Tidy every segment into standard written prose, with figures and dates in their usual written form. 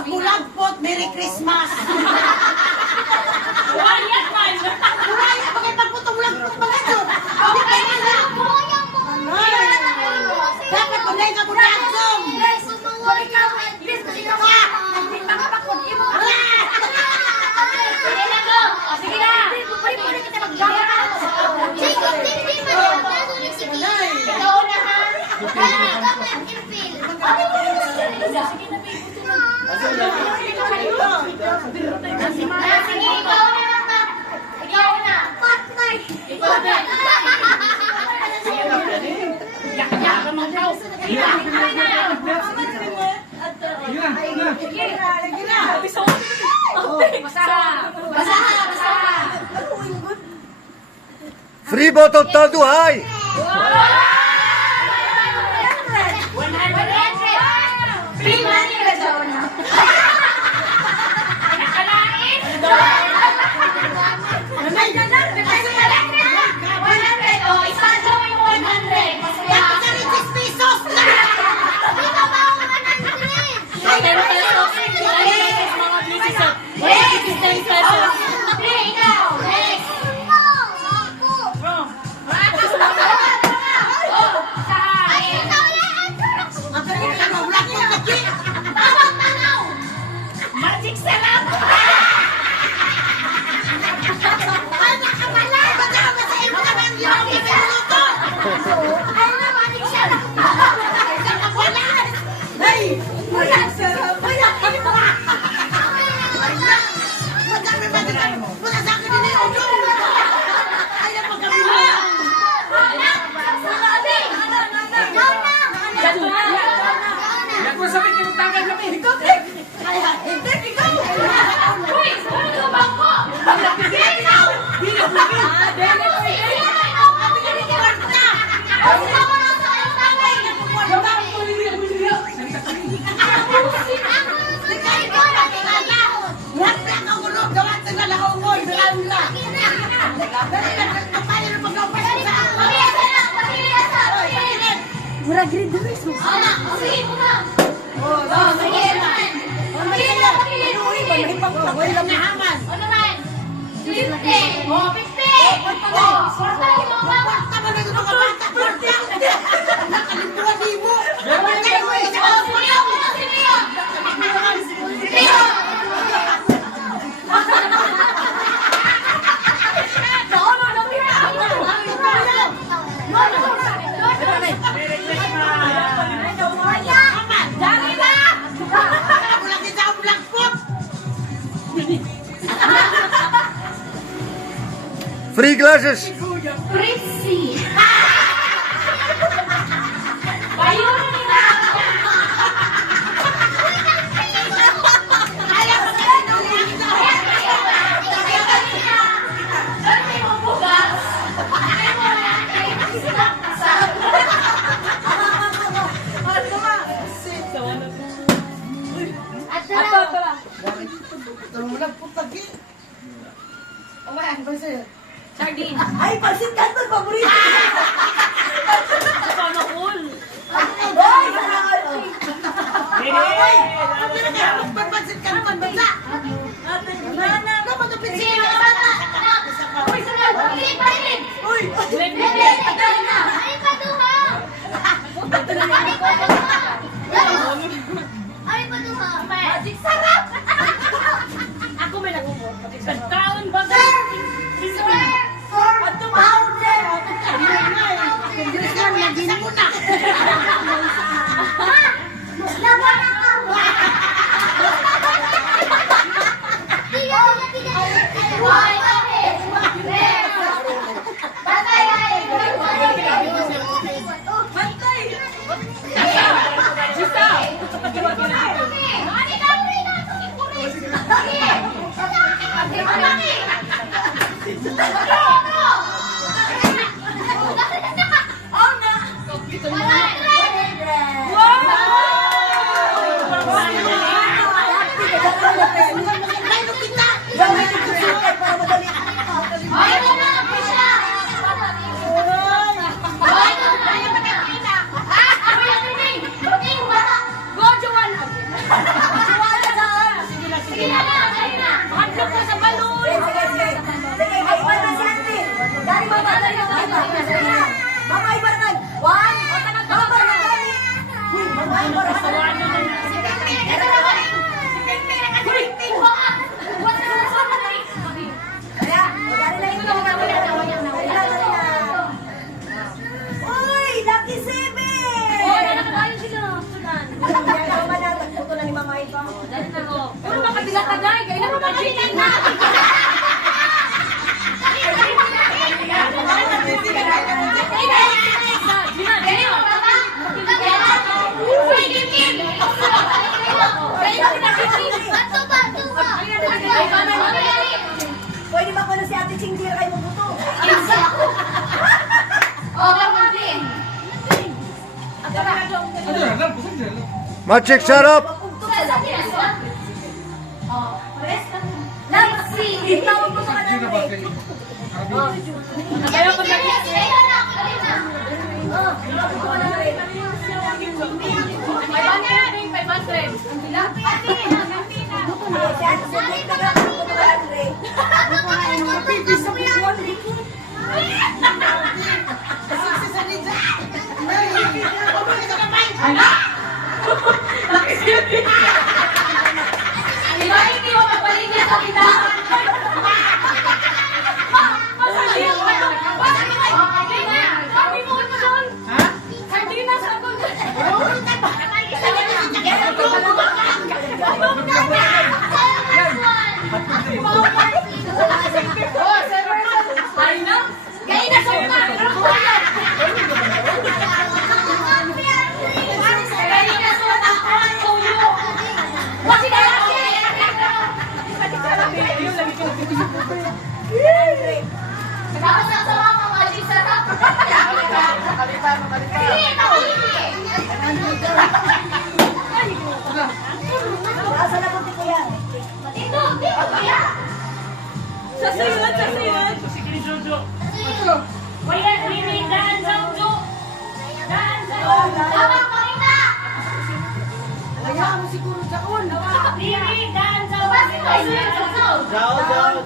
Pagkulagpot, Merry Christmas! Wayat man! Wala, bakit pagputong-lagpot ba ito? Hindi kayo na! Dapat kung dahil ka po na-aksong! Sige na, go! O, sige na! Ikaw na, ha? Sige, ikaw na! Ikaw na! Ikaw na! Yak-yak ka mga tao! Free bottle taduhay! 100! Free money ka dyan na! Nakalain! 100! O, isa daw yung 100! Dapat ka rin 6 pesos na! 10 pesos! 10 pesos! Ikaw! Next! Magic sarap! Uy! Ano ka bangko? Murag grade dulu isu. Sige mo na! Sige na! Wala na haman. Ano naman? 50! O, 50! O, sorta mo ba? Kwarta mo na yung mga bata. Kwarta. Nakalimutan di mo. Free glasses! Fritzy! Bayunan nila! Sardine. Ay, pansit kanton paborito. Paano cool? Ay, sarangol. Ay, pansit kanton bansa. Mana? Kamu tuh Sige, pinsin. mga bata! Uy, sunod! Pilit, pilit! Uy, Pilit! Ay, paduha! Ay, paduha! Magic sarap! Ako may nagumot. Pagkaon ba? Sir! at tumaw din. Diyos lang, naging muna. Laban ako! Why? Patay! Patay! Gusto! Mani daw rin ako ni Puris! Sige! Mani! Wala! Wow! Magic sarap. Itawag ko sa kanila. Kaya pag hindi mo mapaligid sa kita.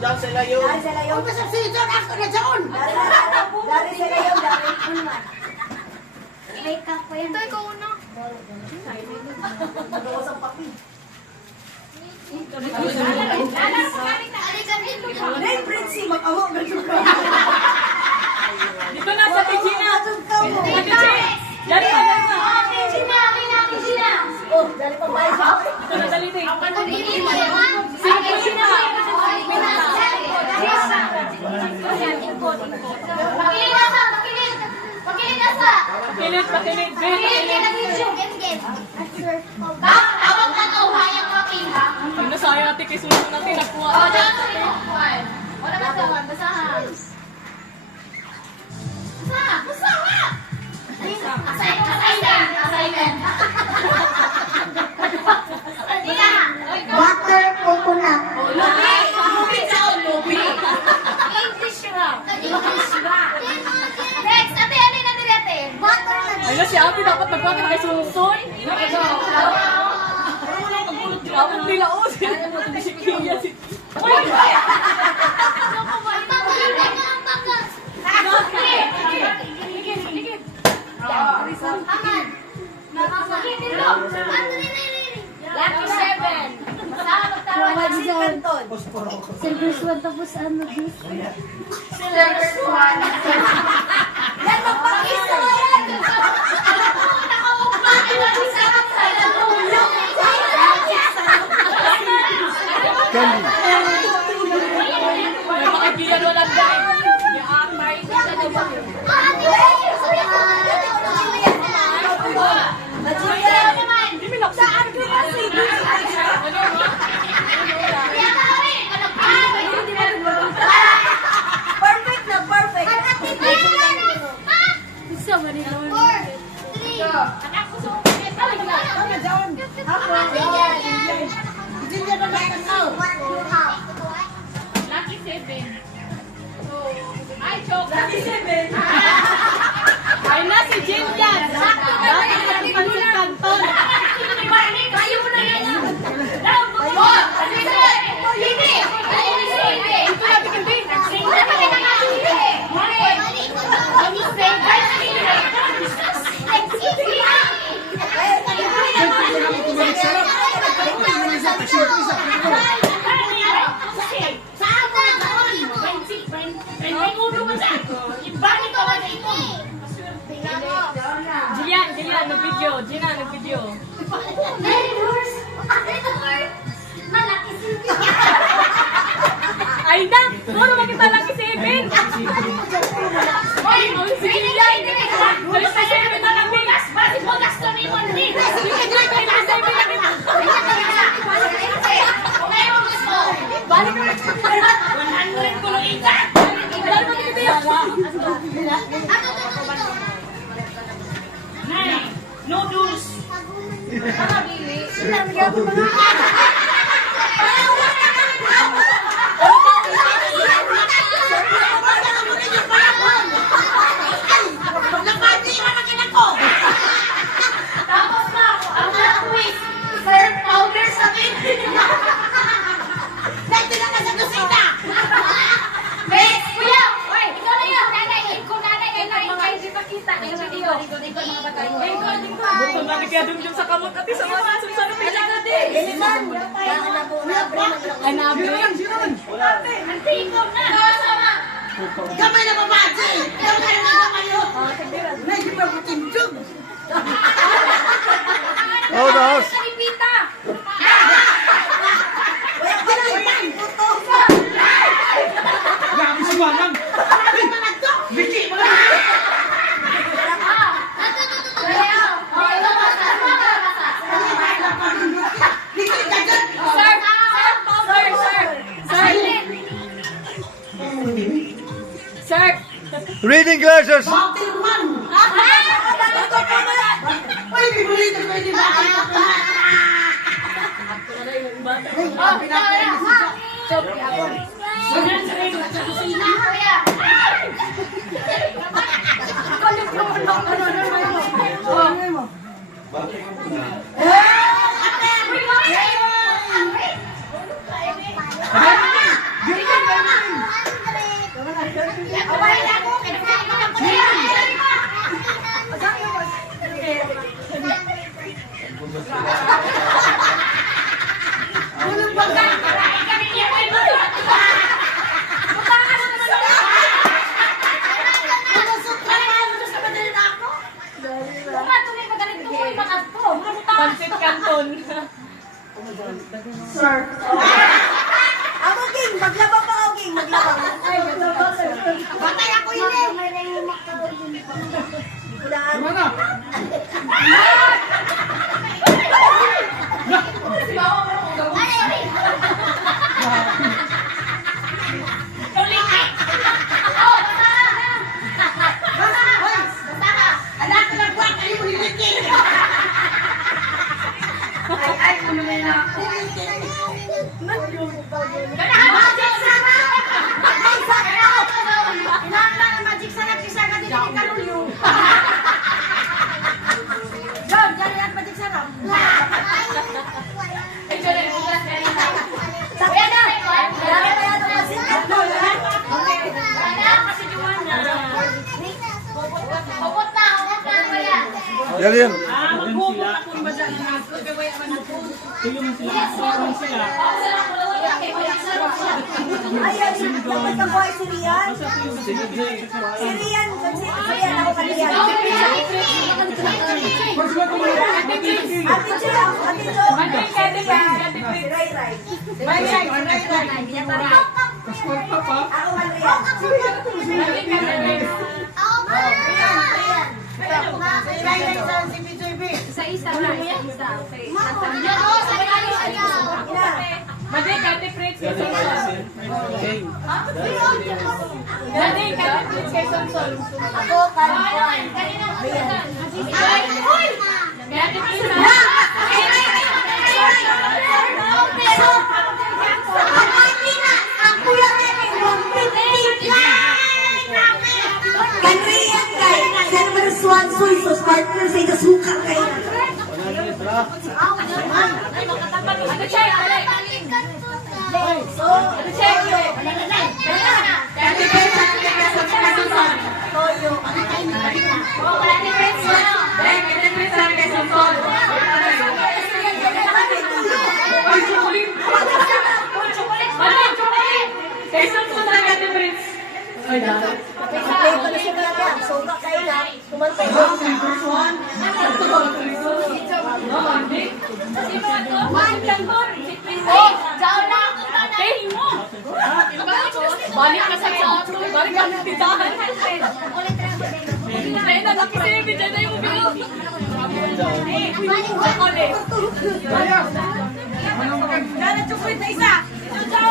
Jauh sila yun. Huwag ka sa season, ako na dyan! Dari sila yun, dari. May cup pa yan. Ito, ikaw una. Nag-uusap papi. Name Prince, mag-awa. Dito na sa Regina. Dali pa Oh, dali pa ba siya? Dito na dali din. Pakilit. Pag nasaya natin kay sunod natin nakuha. Butter coconut. Next, ate, ano yung nadirete? Butter na Ayun, si Ate dapat nagkuha ka na kay Sunsoy. Ako nila, oh. Si Kia, si... Lucky 7. Pansit Canton. Silver swan tapos ano this? Silver Swan. Yan, magpakisa mo yan! Candy. May makikiyan walang dahil. Yan, may Saan ka kasi? Perfect na, perfect. Isa ba nila? Lucky 7. Ay, choke. Lucky 7. Ay na si Jim yan. Sakto na yan. Pansit Canton. Kayo mo na yan. Hindi. Ito na, hindi. Jilian, nag-video. Gina, nag-video. Ay na! Puro makita lang si Seven! Ay, si Jilian! Dali sa Seven na lang, Bigas! Basi mo gasto ni mo, ni! Sige, Seven na kita! Okay mo gusto! Balik mo! 100 ko lang isa! Balik mo kita! Noodles! Lang, gabon mga. Tapos na, ang mga quiz. Sir, powder sa akin. Dito lang ka sa kusina. Next, kuya. Oy, ikaw na yun. Nanay, kung nanay, kayo di pa kita. Yung video. Ikot mga batay. Bukod na kaya dumdum sa kamot at isa mga susarap nila ka din. Ilisan. Kaya na po na Ay, nabi. Ante, ikaw na. Sama. Gamay na babaji. Gamay na gamayo. Medyo mabutinjog. Out the house. Kalipita. Grabe si Manang. Sir, powder, sir. Sir. Reading glasses. Tilman. Uy, bibulito ko hindi ba? Pansit Canton. Ako, King. Maglaba pa ako, King. Maglaba. Batay ako ini. Kulaan. Anak ko lang buwan kayo hiliki. Ay, ano na na ako. Magic sarap! Magic sarap! Inaalang ang magic sarap isa ka din ang karulyo. John, dyan yan magic sarap. Ay, sorry, bukas ka rin. Sakya na. Dami na yan ang masingat. Wala, kasi Joanna. Hukot na, kuya. Yan yan. Maghumot ako ba dyan na nato? Kaya wala man ako. Yung sila. Sila. Ayan, dapat ang buhay si Rian. Si Rian, kasi Rian ako kanina. Ate Jo, Ate Jo. Si Ray Ray. Ako man Rian. Isa-isa na. Isa. Okay. Madi, Kati Fritz kay Sonson. Madi, Kati Fritz kay Sonson. Ako, Karen. Kati Fritz Kanriyan kay Server Swan Suisos, partner sa ikasuka kay Ate Che, dali. Ate Che, Kati Fritz kay Sonson. Toyo. Ate Fritz, ano? Kati Fritz kay Sonson. Ay, chocolate. Madi, chocolate. Kay Sonson na Kati Fritz. Ay, dahil. Play ko na siya talaga. Suka kayo na. Kumantay ko. Oh, dyan na ako nanay mo. Balik ka sa ato. Balik ka sa titahan. Ay, nalaki sa iyo. Diyan na yung ubiyo. Chocolate. Dala chocolate na isa. Jojo.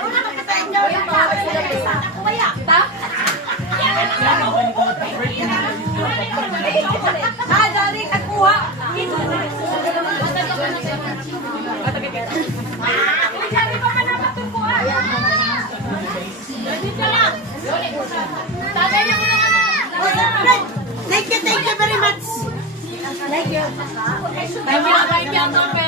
Una makatayin daw yung tao sila isa. Kumaya. Ta? Ah, dari kakuha. Sabi pa ka naman ito po ah. Dito lang. Tatay niyo muna ka na. Thank you very much. Thank you. Thank you, Tony.